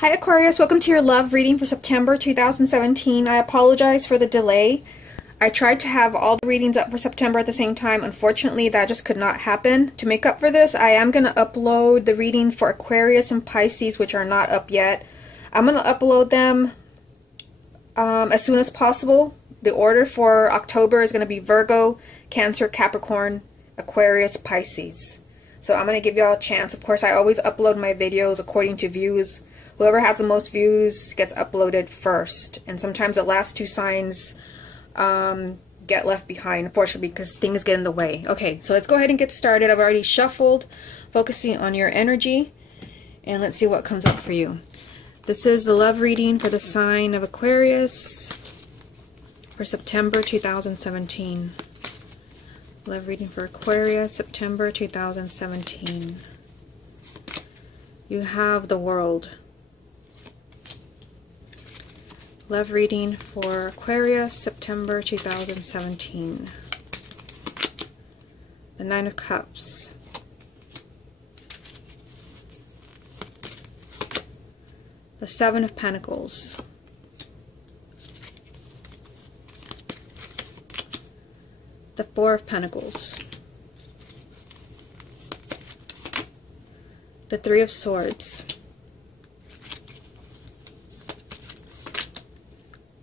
Hi Aquarius, welcome to your love reading for September 2017. I apologize for the delay. I tried to have all the readings up for September at the same time. Unfortunately, that just could not happen. To make up for this, I am going to upload the reading for Aquarius and Pisces, which are not up yet. I'm going to upload them as soon as possible. The order for October is going to be Virgo, Cancer, Capricorn, Aquarius, Pisces. So I'm going to give y'all a chance. Of course, I always upload my videos according to views. Whoever has the most views gets uploaded first. And sometimes the last two signs get left behind, unfortunately, because things get in the way. Okay, so let's go ahead and get started. I've already shuffled, focusing on your energy. And let's see what comes up for you. This is the love reading for the sign of Aquarius for September 2017. Love reading for Aquarius, September 2017. You have the World. Love reading for Aquarius, September 2017. The Nine of Cups. The Seven of Pentacles. The Four of Pentacles. The Three of Swords.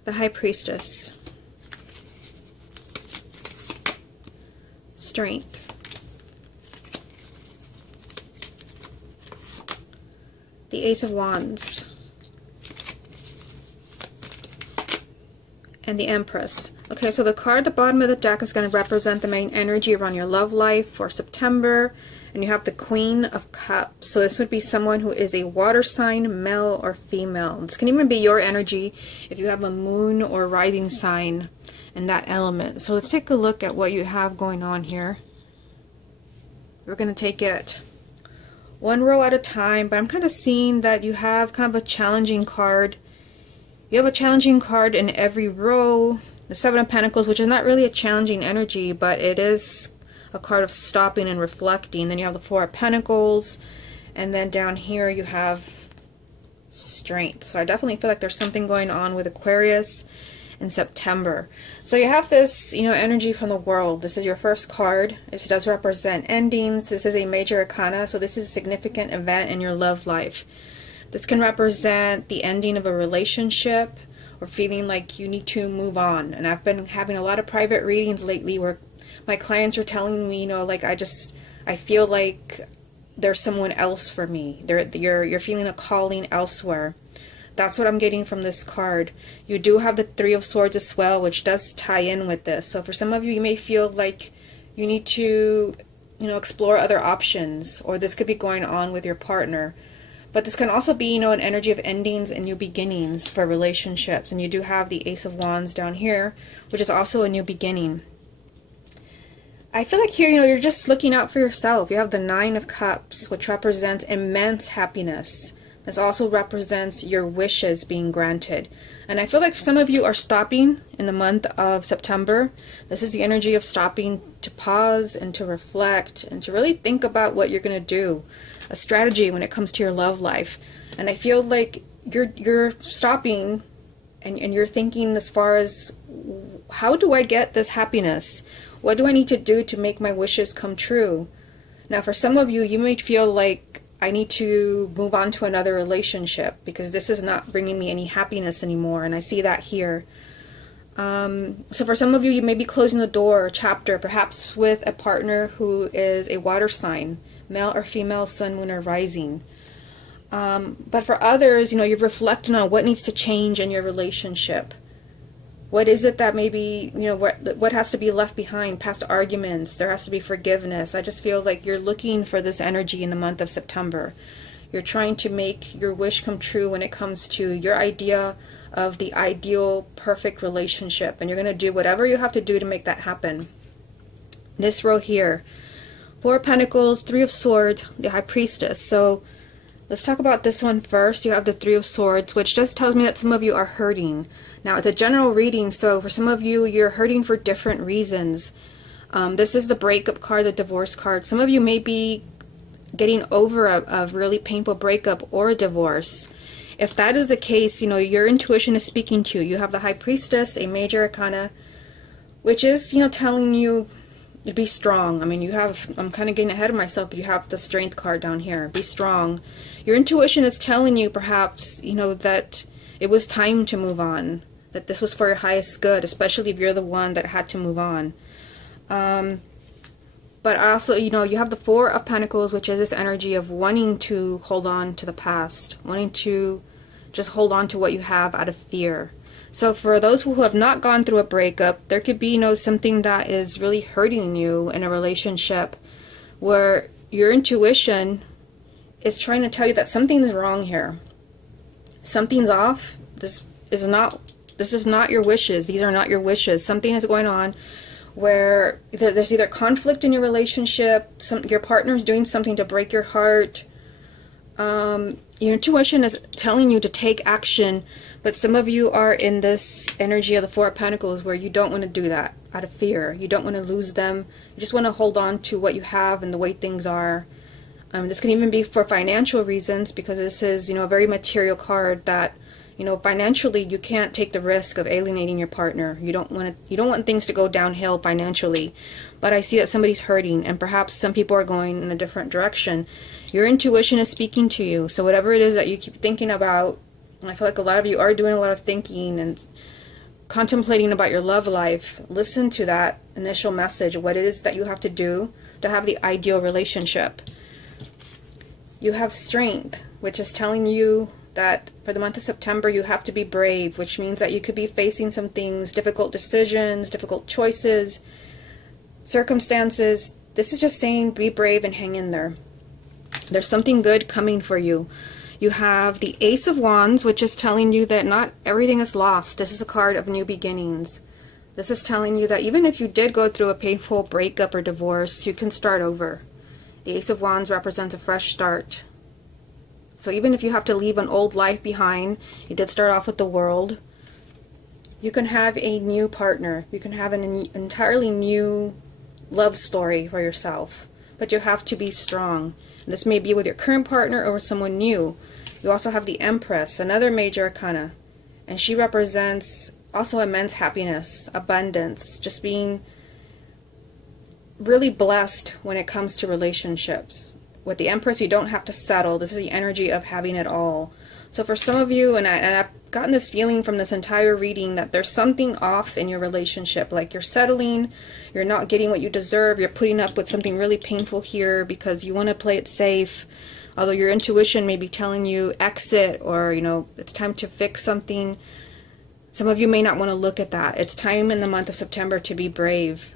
The High Priestess. Strength. The Ace of Wands. And the Empress. Okay, so the card at the bottom of the deck is going to represent the main energy around your love life for September. And you have the Queen of Cups. So this would be someone who is a water sign, male or female. This can even be your energy if you have a moon or rising sign in that element. So let's take a look at what you have going on here. We're going to take it one row at a time, but I'm kind of seeing that you have kind of a challenging card. You have a challenging card in every row. The Seven of Pentacles, which is not really a challenging energy, but it is a card of stopping and reflecting. Then you have the Four of Pentacles, and then down here you have Strength. So I definitely feel like there's something going on with Aquarius in September. So you have this, energy from the World. This is your first card. It does represent endings. This is a major arcana, so this is a significant event in your love life. This can represent the ending of a relationship or feeling like you need to move on. And I've been having a lot of private readings lately where my clients are telling me, I feel like there's someone else for me. You're feeling a calling elsewhere. That's what I'm getting from this card. You do have the Three of Swords as well, which does tie in with this. So for some of you, you may feel like you need to, explore other options, or this could be going on with your partner. But this can also be, an energy of endings and new beginnings for relationships. And you do have the Ace of Wands down here, which is also a new beginning. I feel like here, you're just looking out for yourself. You have the Nine of Cups, which represents immense happiness. This also represents your wishes being granted. And I feel like some of you are stopping in the month of September. This is the energy of stopping to pause and to reflect and to really think about what you're going to do. A strategy when it comes to your love life. And I feel like you're stopping and you're thinking as far as, how do I get this happiness? What do I need to do to make my wishes come true? Now, for some of you, you may feel like I need to move on to another relationship because this is not bringing me any happiness anymore, and I see that here. So for some of you, you may be closing the door or chapter, perhaps with a partner who is a water sign, male or female, sun, moon, or rising. But for others, you're reflecting on what needs to change in your relationship. What is it that maybe, what has to be left behind? Past arguments. There has to be forgiveness. I just feel like you're looking for this energy in the month of September. You're trying to make your wish come true when it comes to your idea of the ideal, perfect relationship. And you're going to do whatever you have to do to make that happen. This row here. Four of Pentacles, Three of Swords, the High Priestess. So let's talk about this one first. You have the Three of Swords, which just tells me that some of you are hurting. Now, it's a general reading, so for some of you, you're hurting for different reasons. This is the breakup card, the divorce card. Some of you may be getting over a really painful breakup or a divorce. If that is the case, you know, your intuition is speaking to you. You have the High Priestess, a major arcana, which is, you know, telling you to be strong. I mean, you have, I'm kind of getting ahead of myself, but you have the Strength card down here. Be strong. Your intuition is telling you, perhaps, you know, that it was time to move on, that this was for your highest good, especially if you're the one that had to move on. But also, you know, you have the Four of Pentacles, which is this energy of wanting to hold on to the past, wanting to just hold on to what you have out of fear. So for those who have not gone through a breakup, there could be, you know, something that is really hurting you in a relationship where your intuition is trying to tell you that something's wrong here. Something's off. This is not your wishes. These are not your wishes. Something is going on where there's either conflict in your relationship, your partner is doing something to break your heart. Your intuition is telling you to take action, but some of you are in this energy of the Four of Pentacles where you don't want to do that out of fear. You don't want to lose them. You just want to hold on to what you have and the way things are. This can even be for financial reasons, because this is, you know, a very material card that, you know, financially you can't take the risk of alienating your partner. You don't want things to go downhill financially. But I see that somebody's hurting, and perhaps some people are going in a different direction. Your intuition is speaking to you. So whatever it is that you keep thinking about, and I feel like a lot of you are doing a lot of thinking and contemplating about your love life, listen to that initial message, what it is that you have to do to have the ideal relationship. You have Strength, which is telling you that for the month of September you have to be brave, which means that you could be facing some things, difficult decisions, difficult choices, circumstances. This is just saying be brave and hang in there. There's something good coming for you. You have the Ace of Wands, which is telling you that not everything is lost. This is a card of new beginnings. This is telling you that even if you did go through a painful breakup or divorce, you can start over. The Ace of Wands represents a fresh start. So even if you have to leave an old life behind, you did start off with the World, you can have a new partner. You can have an entirely new love story for yourself. But you have to be strong. And this may be with your current partner or with someone new. You also have the Empress, another major arcana. And she represents also immense happiness, abundance, just being really blessed when it comes to relationships. With the Empress, you don't have to settle. This is the energy of having it all. So for some of you, and I've gotten this feeling from this entire reading, that there's something off in your relationship. Like you're settling, you're not getting what you deserve, you're putting up with something really painful here because you want to play it safe. Although your intuition may be telling you exit, or, you know, it's time to fix something. Some of you may not want to look at that. It's time in the month of September to be brave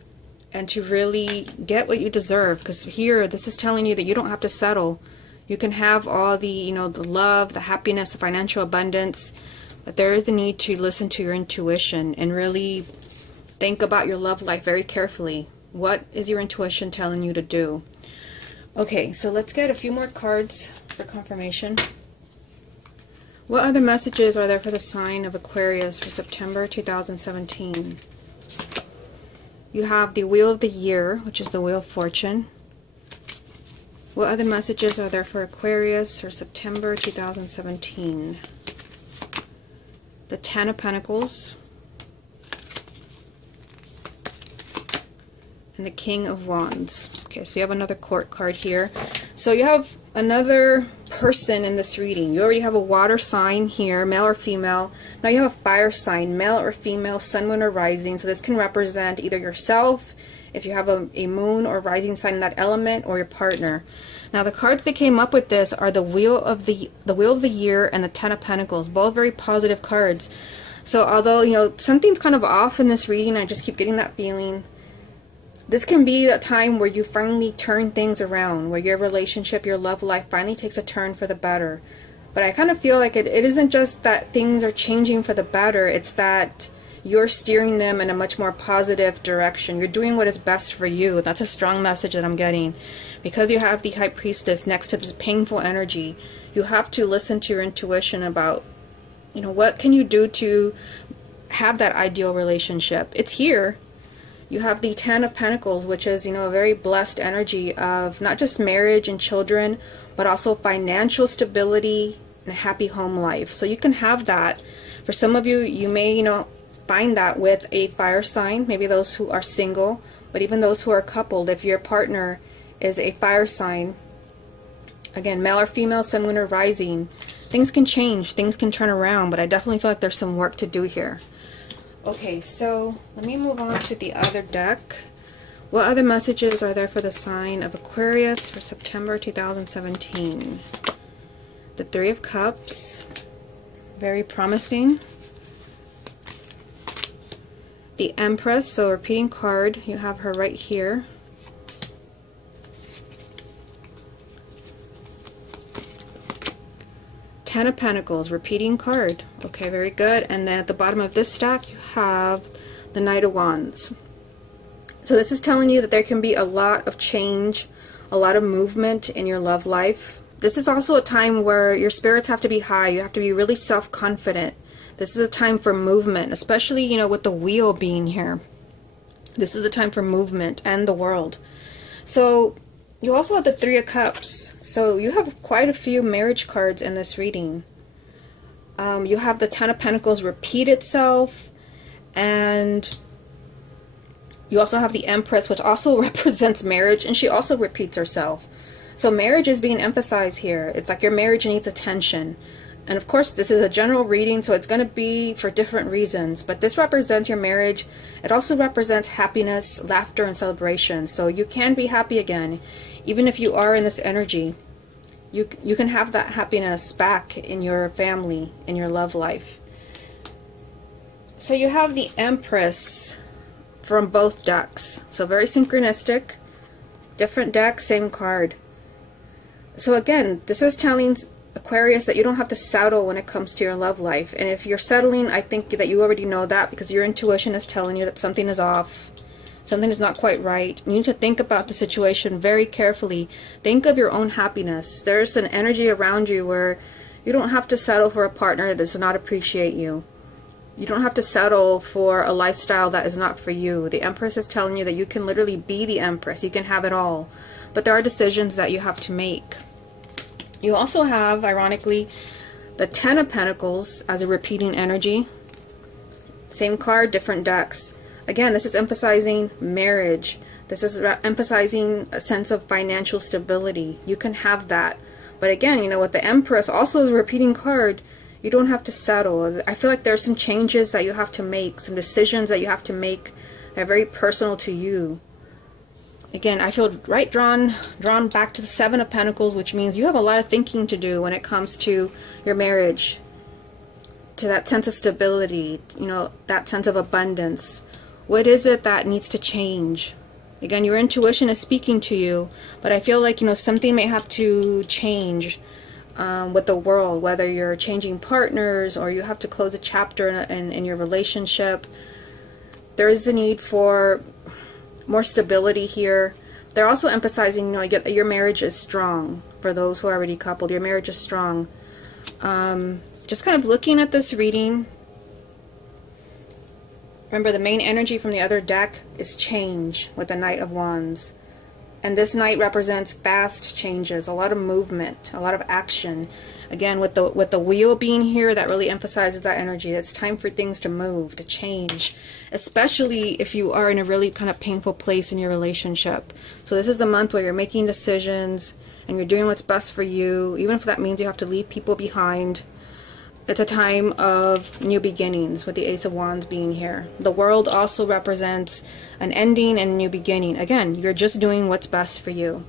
and to really get what you deserve, because here this is telling you that you don't have to settle. You can have all the, you know, the love, the happiness, the financial abundance, but there is a need to listen to your intuition and really think about your love life very carefully. What is your intuition telling you to do? Okay, so let's get a few more cards for confirmation. What other messages are there for the sign of Aquarius for September 2017? You have the Wheel of the Year, which is the Wheel of Fortune. What other messages are there for Aquarius for September 2017? The Ten of Pentacles. And the King of Wands. Okay, so you have another court card here. So you have another person in this reading. You already have a water sign here, male or female. Now you have a fire sign, male or female, sun, moon, or rising. So this can represent either yourself, if you have a moon or rising sign in that element, or your partner. Now the cards that came up with this are the Wheel of the Year and the Ten of Pentacles, both very positive cards. So although, you know, something's kind of off in this reading, I just keep getting that feeling. This can be a time where you finally turn things around, where your relationship, your love life finally takes a turn for the better. But I kind of feel like it isn't just that things are changing for the better, it's that you're steering them in a much more positive direction. You're doing what is best for you. That's a strong message that I'm getting. Because you have the High Priestess next to this painful energy, you have to listen to your intuition about, you know, what can you do to have that ideal relationship. It's here. You have the Ten of Pentacles, which is, you know, a very blessed energy of not just marriage and children, but also financial stability, and a happy home life. So you can have that. For some of you, you may, find that with a fire sign, maybe those who are single, but even those who are coupled, if your partner is a fire sign, again, male or female, sun, moon, or rising, things can change, things can turn around, but I definitely feel like there's some work to do here. Okay, so let me move on to the other deck. What other messages are there for the sign of Aquarius for September 2017? The Three of Cups, very promising. The Empress, so repeating card, you have her right here. Ten of Pentacles, repeating card. Okay, very good. And then at the bottom of this stack, you have the Knight of Wands. So this is telling you that there can be a lot of change, a lot of movement in your love life. This is also a time where your spirits have to be high. You have to be really self-confident. This is a time for movement, especially, with the wheel being here. This is a time for movement and the world. So you also have the Three of Cups. So you have quite a few marriage cards in this reading. You have the Ten of Pentacles repeat itself, and you also have the Empress, which also represents marriage, and she also repeats herself. So marriage is being emphasized here. It's like your marriage needs attention. And of course, this is a general reading, so it's going to be for different reasons. But this represents your marriage. It also represents happiness, laughter, and celebration. So you can be happy again, even if you are in this energy. You can have that happiness back in your family, in your love life. So you have the Empress from both decks. So very synchronistic. Different deck, same card. So again, this is telling Aquarius that you don't have to settle when it comes to your love life. And if you're settling, I think that you already know that, because your intuition is telling you that something is off. Something is not quite right. You need to think about the situation very carefully. Think of your own happiness. There's an energy around you where you don't have to settle for a partner that does not appreciate you. You don't have to settle for a lifestyle that is not for you. The Empress is telling you that you can literally be the Empress. You can have it all. But there are decisions that you have to make. You also have, ironically, the Ten of Pentacles as a repeating energy. Same card, different decks. Again, this is emphasizing marriage. This is emphasizing a sense of financial stability. You can have that. But again, with the Empress also is a repeating card. You don't have to settle. I feel like there's some changes that you have to make, some decisions that you have to make that are very personal to you. Again, I feel drawn back to the Seven of Pentacles, which means you have a lot of thinking to do when it comes to your marriage, to that sense of stability, that sense of abundance. What is it that needs to change? Again, your intuition is speaking to you, but I feel like, something may have to change with the world, whether you're changing partners or you have to close a chapter in your relationship. There is a need for more stability here. They're also emphasizing, your marriage is strong. For those who are already coupled, your marriage is strong. Just kind of looking at this reading, remember the main energy from the other deck is change with the Knight of Wands. And this Knight represents fast changes, a lot of movement, a lot of action. Again, with the wheel being here, that really emphasizes that energy. It's time for things to move, to change, especially if you are in a really kind of painful place in your relationship. So this is a month where you're making decisions and you're doing what's best for you, even if that means you have to leave people behind. It's a time of new beginnings with the Ace of Wands being here. The world also represents an ending and a new beginning. Again, you're just doing what's best for you.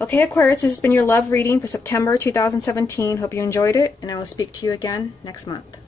Okay, Aquarius, this has been your love reading for September 2017. Hope you enjoyed it, and I will speak to you again next month.